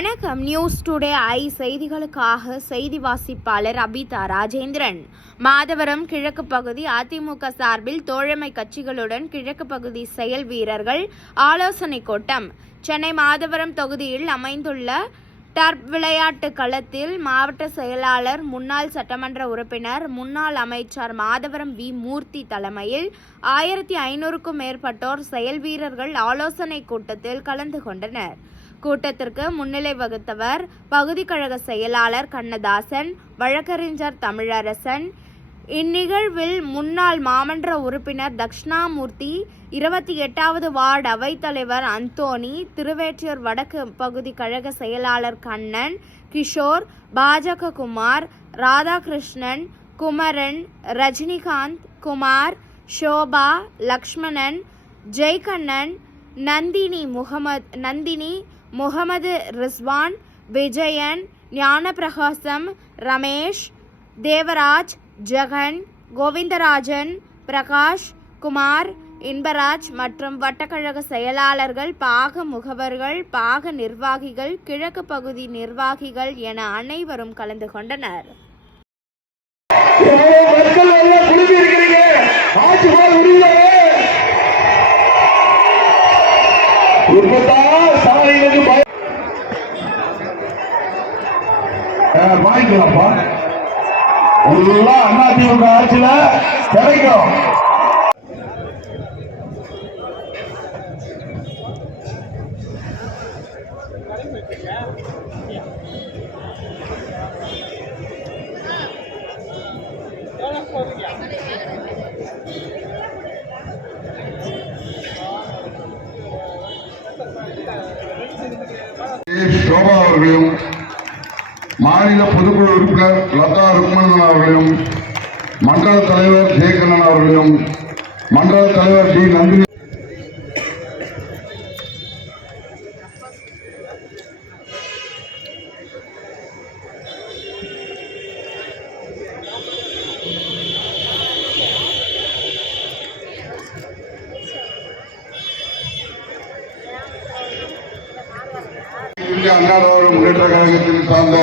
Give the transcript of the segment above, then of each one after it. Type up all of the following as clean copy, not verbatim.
வணக்கம். News today I செய்திகளுக்காக செய்தி வாசிப்பாளர் அபிதா ராஜேந்திரன். மாதவரம் கிழக்கு பகுதி அதிமுக சார்பில் தோழமை கட்சிகளுடன் கிழக்கு பகுதி செயல் வீரர்கள் ஆலோசனை கூட்டம். சென்னை மாதவரம் தொகுதியில் அமைந்துள்ள டர்ப் விளையாட்டு களத்தில் மாவட்ட செயலாளர், முன்னாள் சட்டமன்ற உறுப்பினர், முன்னாள் அமைச்சர் மாதவரம் வி. மூர்த்தி தலைமையில் 1500க்கும் மேற்பட்டோர் செயல் வீரர்கள் ஆலோசனை கூட்டத்தில் கலந்து கொண்டனர். கூட்டத்திற்கு முன்னிலை வகுத்தவர் பகுதி கழக செயலாளர் கண்ணதாசன், வழக்கறிஞர் தமிழரசன். இந்நிகழ்வில் முன்னாள் மாமன்ற உறுப்பினர் தக்ஷணாமூர்த்தி, 28வது வார்டு அவைத்தலைவர் அந்தோணி, திருவேற்றியூர் வடக்கு பகுதி கழக செயலாளர் கண்ணன், கிஷோர், பாஜக குமார், ராதாகிருஷ்ணன், குமரன், ரஜினிகாந்த், குமார், ஷோபா, லக்ஷ்மணன், ஜெய்கண்ணன், நந்தினி, முகமது ரிஸ்வான், விஜயன், ஞானப்பிரகாசம், ரமேஷ், தேவராஜ், ஜெகன், கோவிந்தராஜன், பிரகாஷ், குமார், இன்பராஜ் மற்றும் வட்டக்கழக செயலாளர்கள், பாக முகவர்கள், பாக நிர்வாகிகள், கிழக்கு பகுதி நிர்வாகிகள் என அனைவரும் கலந்து கொண்டனர். வாங்கிக்கலாம்ப்பா, எல்லாம் அதிமுக ஆட்சியில கிடைக்கும். சோபா அவர்களையும், மாநில பொதுக்குழு உறுப்பினர் லதா ருக்மணன் அவர்களையும், மண்டல தலைவர் ஜெயகண்ணன் அவர்களையும், மண்டல தலைவர் டி. நந்தினி அண்ணா திராவிட முன்னேற்ற கழகத்தில் சார்ந்த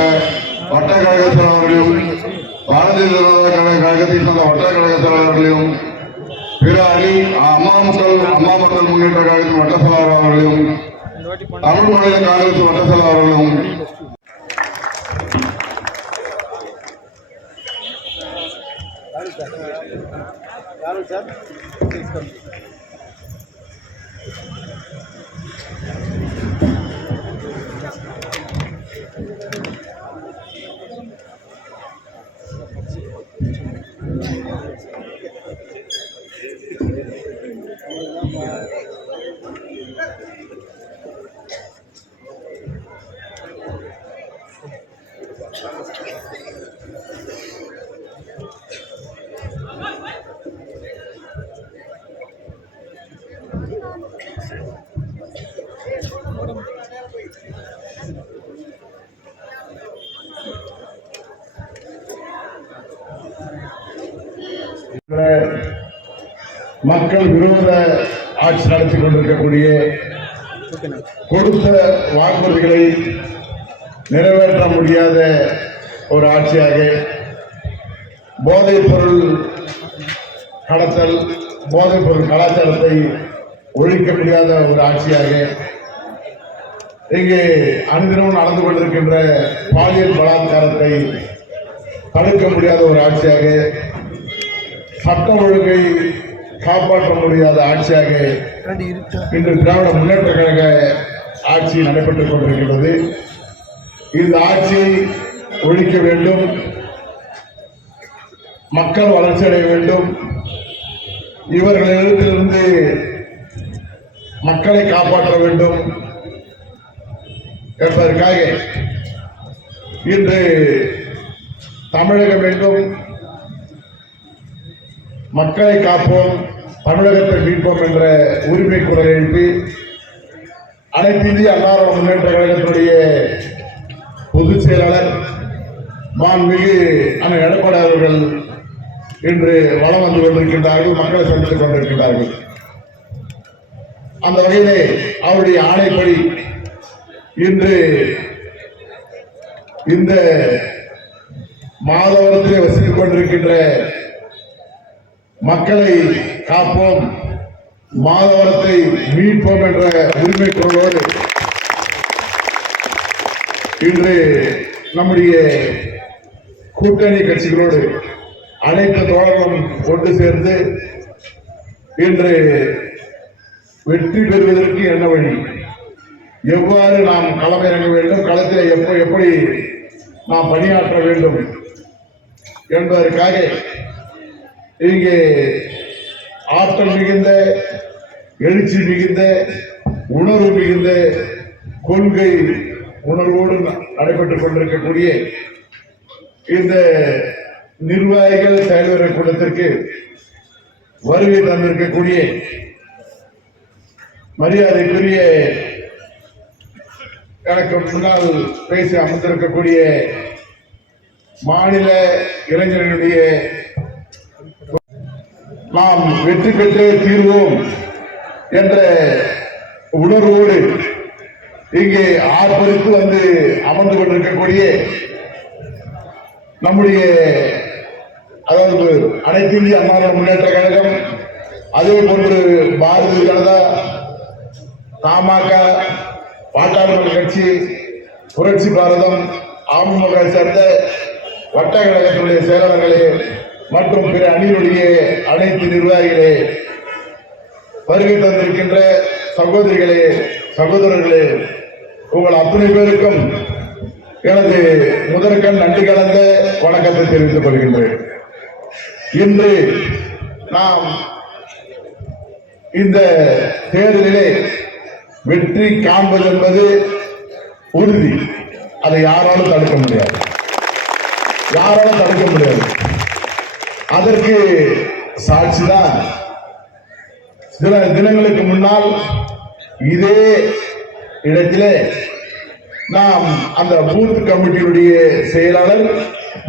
வட்ட கழக செயலாளர்களையும், பாரதிய ஜனதா கழகத்தில் சார்ந்த வட்ட கழக செயலாளர்களையும், பிற அணி அம்மா மக்கள் முன்னேற்ற கழகத்தின் வட்ட செயலாளர் அவர்களையும், தமிழ் மாநில காங்கிரஸ் வட்ட செயலாளர்களும், மக்கள் விரோத ஆட்சி நடத்தி கொண்டிருக்கக்கூடிய கொடுத்த வாக்குறுதிகளை நிறைவேற்ற முடியாத ஒரு ஆட்சியாக, போதைப் பொருள் கடத்தல், போதைப் பொருள் கலாச்சாரத்தை ஒழிக்க முடியாத ஒரு ஆட்சியாக, இங்கே அனுதினமும் நடந்து கொண்டிருக்கின்ற பாலியல் பலாத்காரத்தை தடுக்க முடியாத ஒரு ஆட்சியாக, சட்ட ஒழுங்கை காப்பாற்ற முடியாத ஆட்சியாக இன்று திராவிட முன்னேற்ற கழக ஆட்சி நடைபெற்றுக் கொண்டிருக்கிறது. இந்த ஆட்சியை ஒழிக்க வேண்டும், மக்கள் வளர்ச்சி அடைய வேண்டும், இவர்களிடத்திலிருந்து மக்களை காப்பாற்ற வேண்டும் என்பதற்காக இன்று தமிழகம் வேண்டும், மக்களை காப்போம், தமிழகத்தை மீட்போம் என்ற உரிமை குரல் எழுப்பி அனைத்து இந்திய அண்ணா திராவிட முன்னேற்ற கழகத்தினுடைய பொதுச் செயலாளர் மாண்புமிகு அண்ணன் எடப்பாடி அவர்கள் இன்று வலம் வந்து கொண்டிருக்கின்றார்கள், மக்களை சந்தித்துக் கொண்டிருக்கின்றார்கள். அந்த வகையிலே அவருடைய ஆணைப்படி இன்று இந்த மாதவரத்திலே வசித்துக் கொண்டிருக்கின்ற மக்களை காப்போம், மாதவரத்தை மீட்போம் என்ற உரிமை குரலோடு இன்று நம்முடைய கூட்டணி கட்சிகளோடு அனைத்து தோழர்களும் ஒன்று சேர்ந்து இன்று வெற்றி பெறுவதற்கு என்ன வழி, எவ்வாறு நாம் களமிறங்க வேண்டும், களத்தில் எப்படி நாம் பணியாற்ற வேண்டும் என்பதற்காக இங்கே ஆற்றல் மிகுந்த, எழுச்சி மிகுந்த, உணர்வு மிகுந்த, கொள்கை உணர்வோடு நடைபெற்றுக் கொண்டிருக்கக்கூடிய இந்த நிர்வாகிகள் செயல்வரை கூட்டத்திற்கு வருகை தந்திருக்கக்கூடிய மரியாதைக்குரிய எனக்கு முன்னால் பேசி அமர்ந்திருக்கக்கூடிய மாநில இளைஞர்களுடைய நாம் வெற்றி பெற்றே தீர்வோம் என்ற உணர்வோடு இங்கே ஆர்ப்பரித்து வந்து அமர்ந்து கொண்டிருக்கக்கூடிய நம்முடைய அதாவது அனைத்து இந்திய அம்மா முன்னேற்ற கழகம், அதே போன்று பாரதிய ஜனதா, தமாக, பாட்டாளர்கள் கட்சி, புரட்சி பாரதம், அமமுக சேர்ந்த வட்ட கழகத்தினுடைய செயலாளர்களே மற்றும் பிற அணியினுடைய அனைத்து நிர்வாகிகளே, வருகை தந்திருக்கின்ற சகோதரிகளே, சகோதரர்களே, உங்கள் அத்தனை பேருக்கும் எனது முதற்கண் நன்றி கலந்த வணக்கத்தை தெரிவித்துக் கொள்கின்றேன். இன்று நாம் இந்த தேர்தலிலே வெற்றி காண்பது என்பது உறுதி. அதை யாராலும் தடுக்க முடியாது, யாராலும் தடுக்க முடியாது. அதற்கு சாட்சிதான் சில தினங்களுக்கு முன்னால் இதே இடத்திலே நாம் அந்த பூத் கமிட்டியுடைய செயலாளர்,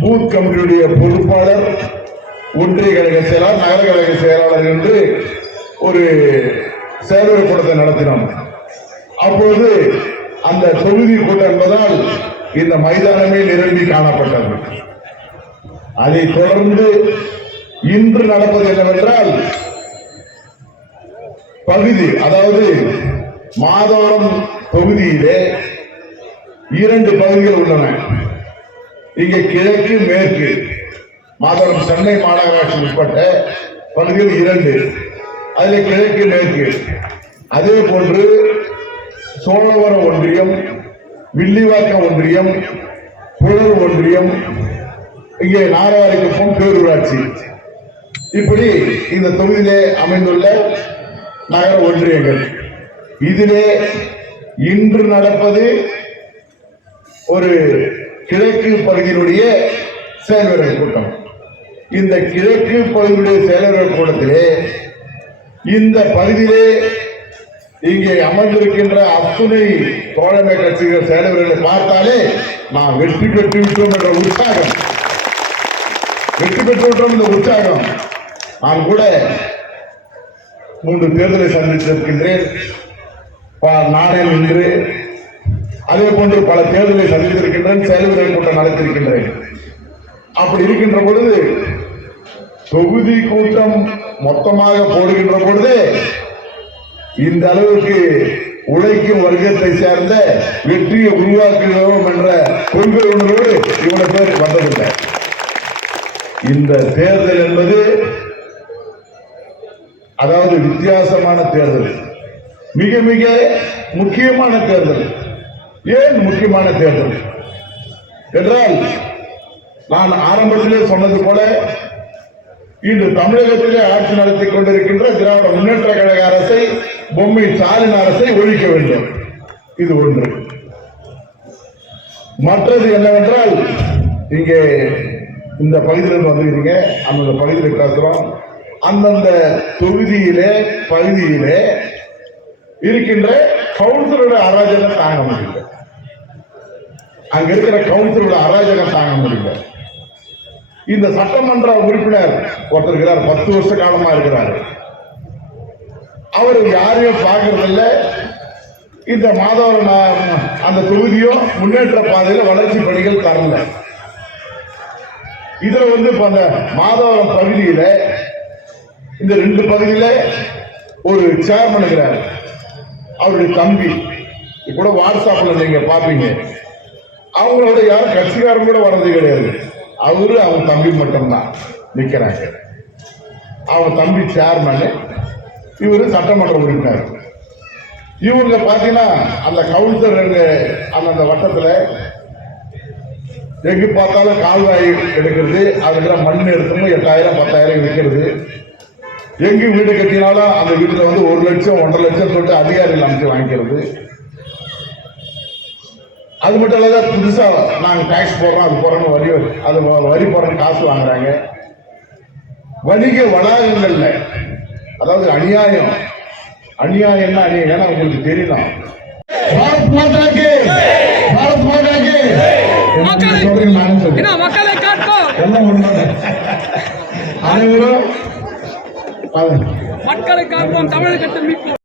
பூத் கமிட்டியுடைய பொறுப்பாளர், ஒன்றிய கழக செயலாளர், நகர கழக செயலாளர் என்று ஒரு செயல்முறை கூட்டத்தை நடத்தினோம். அப்போது அந்த தொகுதி கூட்டம் என்பதால் இந்த மைதானமே நிரம்பி காணப்பட்டது. அதை தொடர்ந்து இன்று நடப்பது என்னவென்றால், பகுதி அதாவது மாதவரம் தொகுதியிலே 2 பகுதிகள் உள்ளன. இங்கே கிழக்கு மேற்கு மாதவரம் சென்னை மாநகராட்சி உட்பட்ட பகுதிகள் 2, அதில் கிழக்கு மேற்கு. அதே போன்று சோழவரம் ஒன்றியம், வில்லிவாக்கம் ஒன்றியம், புழல் ஒன்றியம், இங்கே நாராயணகுப்பம் பேரூராட்சி, இப்படி இந்த தொகுதியிலே அமைந்துள்ள நகர ஒன்றியங்கள். இதிலே இன்று நடப்பது ஒரு கிழக்கு பகுதியினுடைய செயல்வர்கள் கூட்டம். இந்த கிழக்கு பகுதியுடைய செயலர்கள் கூட்டத்திலே இந்த பகுதியிலே இங்கே அமர்ந்திருக்கின்ற அத்துணை தோழமை கட்சிகள் செயலர்களை பார்த்தாலே நாம் வெற்றி பெற்று விட்டோம் என்ற உற்சாகம், வெற்றி பெற்று விட்டோம் என்ற உற்சாகம். நான் கூட 3 தேர்தலை சந்தித்திருக்கின்றேன், நானே நின்று. அதே போன்று பல தேர்தலை சந்தித்திருக்கின்றேன், செயல்வர்கள் கூட்டம் நடத்திருக்கின்றேன். அப்படி இருக்கின்ற பொழுது தொகுதி கூட்டம் மொத்தமாக போடுகின்ற பொழுது இந்த அளவுக்கு உழைக்கும் வர்க்கத்தை சேர்ந்த வெற்றியை உருவாக்குகிறோம் என்ற கொள்கை உணர்வோடு இவ்வளவு பேர் வந்ததில்லை. இந்த தேர்தல் என்பது அதாவது வித்தியாசமான தேர்தல், மிக மிக முக்கியமான தேர்தல். ஏன் முக்கியமான தேர்தல் என்றால், நான் ஆரம்பத்திலே சொன்னது போல இன்று தமிழகத்திலே ஆட்சி நடத்திக் கொண்டிருக்கின்ற திராவிட முன்னேற்ற கழக அரசை, பொம்மை ஸ்டாலின் அரசை ஒழிக்க வேண்டும். இது ஒன்று. மற்றது என்னவென்றால், இங்கே இந்த பகுதியில் வந்துருக்கீங்க, அந்த பகுதியில் பேசுறோம். அந்தந்த தொகுதியிலே பகுதியிலே இருக்கின்ற கவுன்சிலரோட அராஜகம் தாங்க முடியல. அங்க இருக்கிற கவுன்சிலரோட அராஜகம் தாங்க முடியல. இந்த சட்டமன்ற உறுப்பினர் ஒருத்தர் இருக்கிறார், 10 வருஷ காலமா இருக்கிறார். அவர் யாரையும் பார்க்கறதில்ல, இந்த மாதவரம் அந்த தொகுதியும் முன்னேற்ற பாதையில வளர்ச்சி பணிகள் தரல. இதுல இப்ப அந்த மாதவரம் பகுதியில இந்த 2 பகுதியில ஒரு சேர்மன் இருக்கிறார், அவருடைய தம்பி. கூட வாட்ஸ்அப்ல நீங்க பாப்பீங்க, அவங்களோட யாரும் கட்சிக்காரன் கூட வர்றது கிடையாது. அவரு அவங்க தம்பி மட்டும்தான் நிக்கிறாங்க. அவங்க தம்பி சேர்மன், இவரு சட்டமன்ற உறுப்பினர். இவங்க பாத்தீங்கன்னா அந்த கவுன்சிலர் அந்த வட்டத்துல எங்க பார்த்தாலும் கால்வாய் எடுக்கிறது, அதுல மண் எடுத்தும் 8000 10,000 விற்கிறது. எங்க வீடு கட்டினாலும் அந்த வீட்டுல 1 லட்சம் 1.5 லட்சம் தொட்டு அதிகாரிகள் அமைச்சு வாங்கிக்கிறது. அது மட்டும் இல்லாத புதுசா நாங்க டாக்ஸ் போடுறோம், அது போறோம், வரி போறோம் காசு வாங்குறாங்க. வணிக வளாகங்கள்ல அதாவது அநியாயம் ஏன்னா உங்களுக்கு தெரியலாம். பாரத் மாதாக்கு மக்களை காட்போம், அனைவரும் மக்களை காப்போம், தமிழகத்தை மீட்போம்.